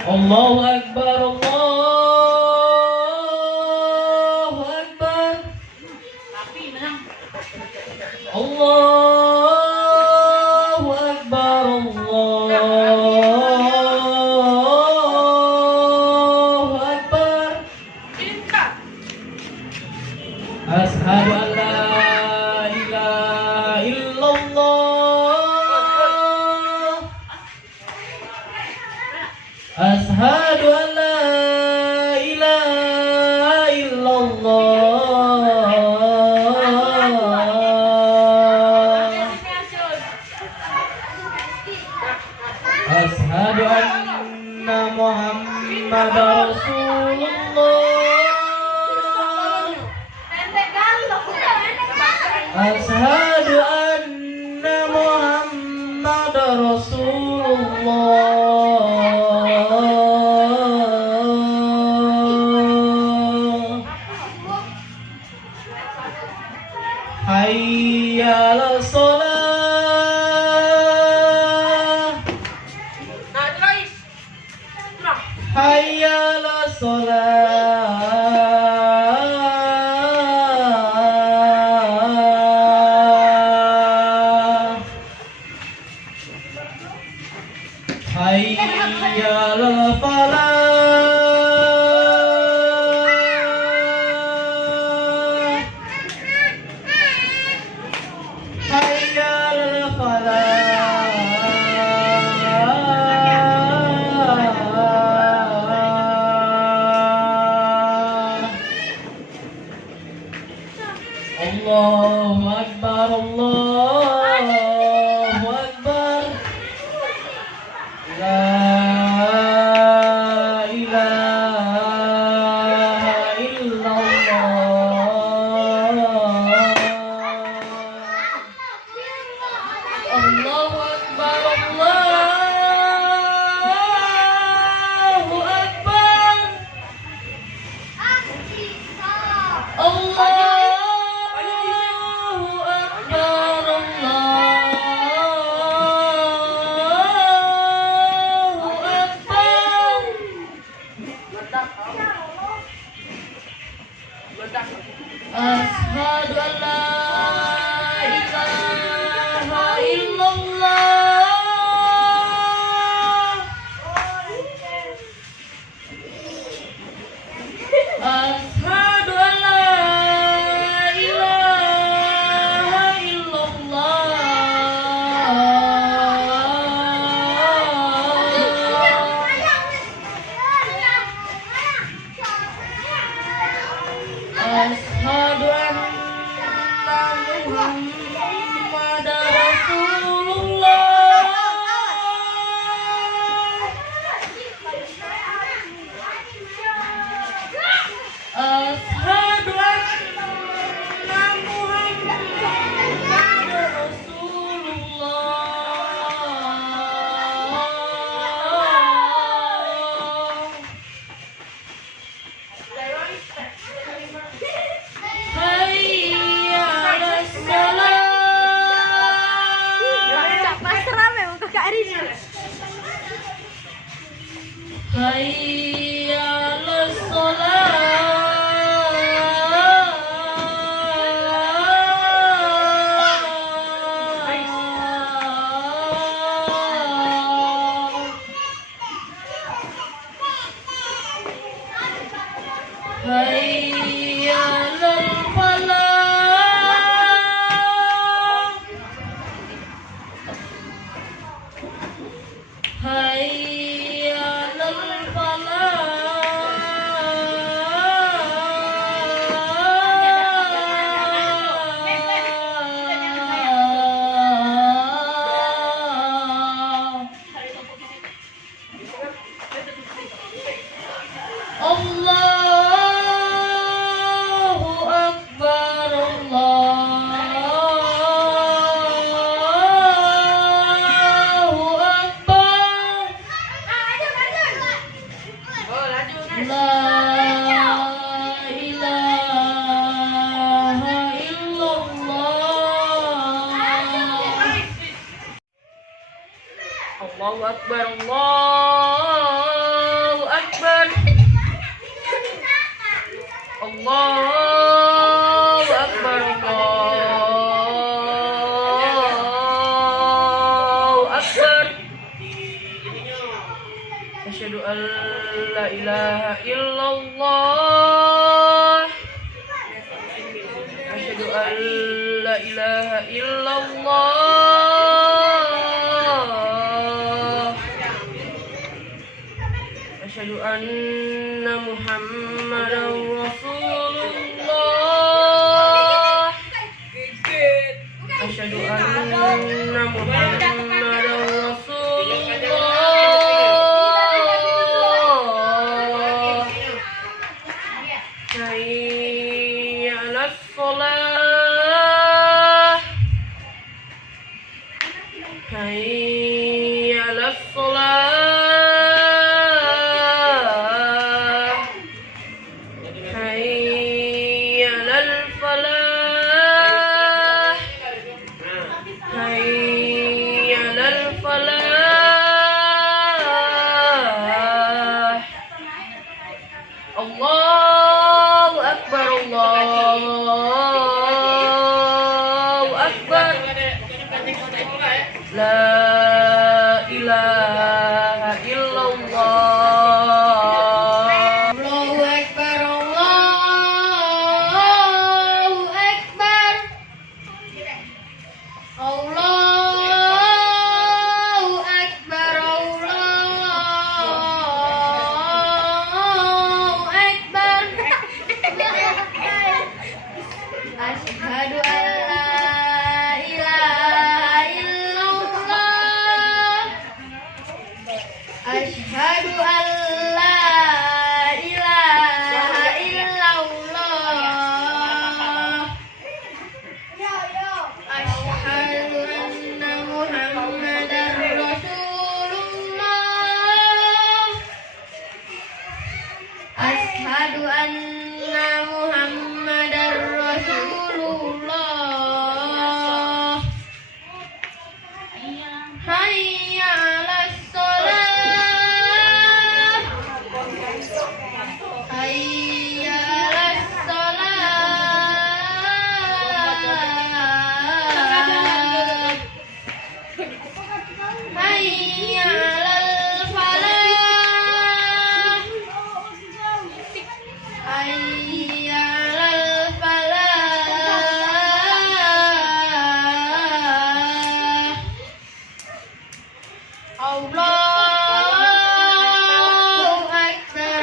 Allahu Akbar, Allahu Akbar. Allahu Akbar, Allahu Akbar. Asyhadu an la ilaha illallah. Asyhadu an la ilaha illallah. Asyhadu anna Muhammadar Rasulullah. Asyhadu anna Muhammadar Rasulullah. Hayya 'alas shalah. Hayya 'alas shalah. Hayya 'alal falah. Hayya 'alal falah. Allahu Akbar, Allahu Akbar. La ilaha illallah. Allahu Akbar, Allahu Akbar. Allahu Akbar, Allahu Akbar. Asyhadu an la ilaha illallah. Asyhadu an la ilaha illallah. Asyhadu anna Muhammadar Rasulullah. Asyhadu anna Muhammadar Rasulullah. Hayya 'alas shalah. Hayya 'alas shalah. Hayya 'alal falah. Hayya 'alal falah. Allahu Akbar, Allahu Akbar. La ilaha illallah. Allahu Akbar, Allah. Akbar. Allahu Akbar. Allahu Akbar. Asyhadu an la ilaha illallah. Asyhadu an la ilaha illallah. Asyhadu anna Muhammadar Rasulullah. Asyhadu anna Muhammadar Rasulullah. Hayya 'alas shalah. Hayya 'alas shalah. Hayya 'alal falah. Hayya 'alal falah. Allahu Akbar. Allahu Akbar. La ilaha illallah. Allahu Akbar, Allahu Akbar. Allahu Akbar, Allahu Akbar. Asyhadu an la ilaha illallah. Asyhadu an la ilaha illallah. Asyhadu anna Muhammadar Rasulullah. Asyhadu anna Muhammadar Rasulullah. Hayya 'alas shalah. Hayya 'alas shalah. Hayya 'alal falah. Hayya 'alal falah. Allahu Akbar,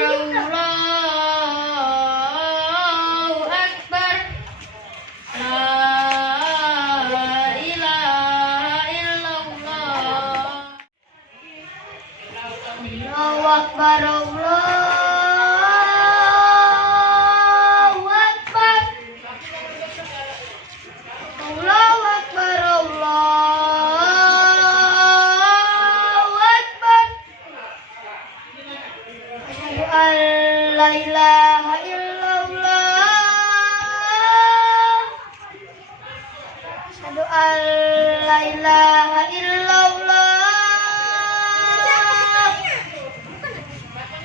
Allahu Akbar. La ilaha illallah. Allahu Akbar, Allahu Akbar. Allahu Akbar, Allahu Akbar. Asyhadu an la ilaha illallah. Asyhadu an la ilaha illallah.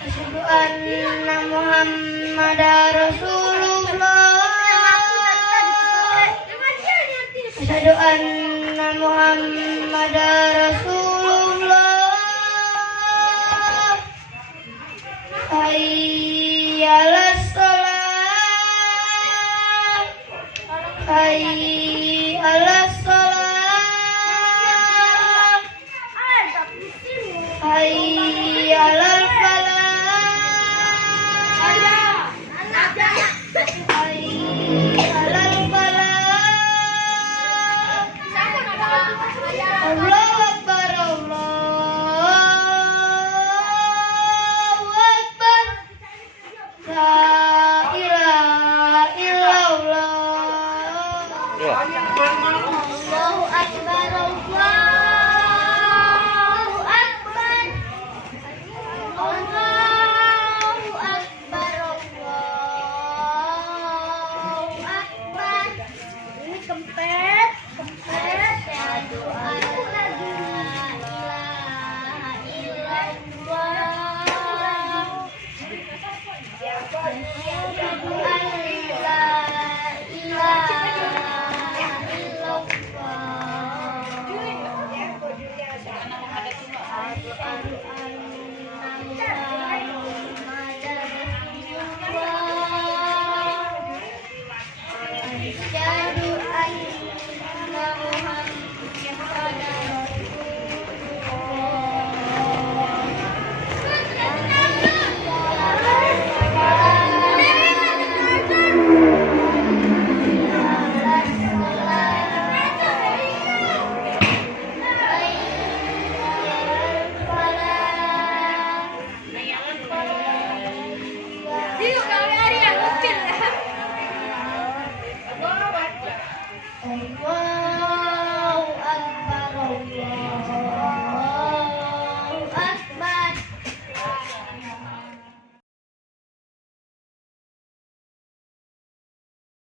Asyhadu anna Muhammadar Rasulullah. Asyhadu anna Muhammadar Rasulullah. Hayya 'alas shalah. Hayya 'alas shalah. Hayya 'alal falah. Hayya 'alal falah. Allahu Akbar, Allahu Akbar. La ilaha illallah. Allahu Akbar, Allahu Akbar. Allahu Akbar, Allah. illallah.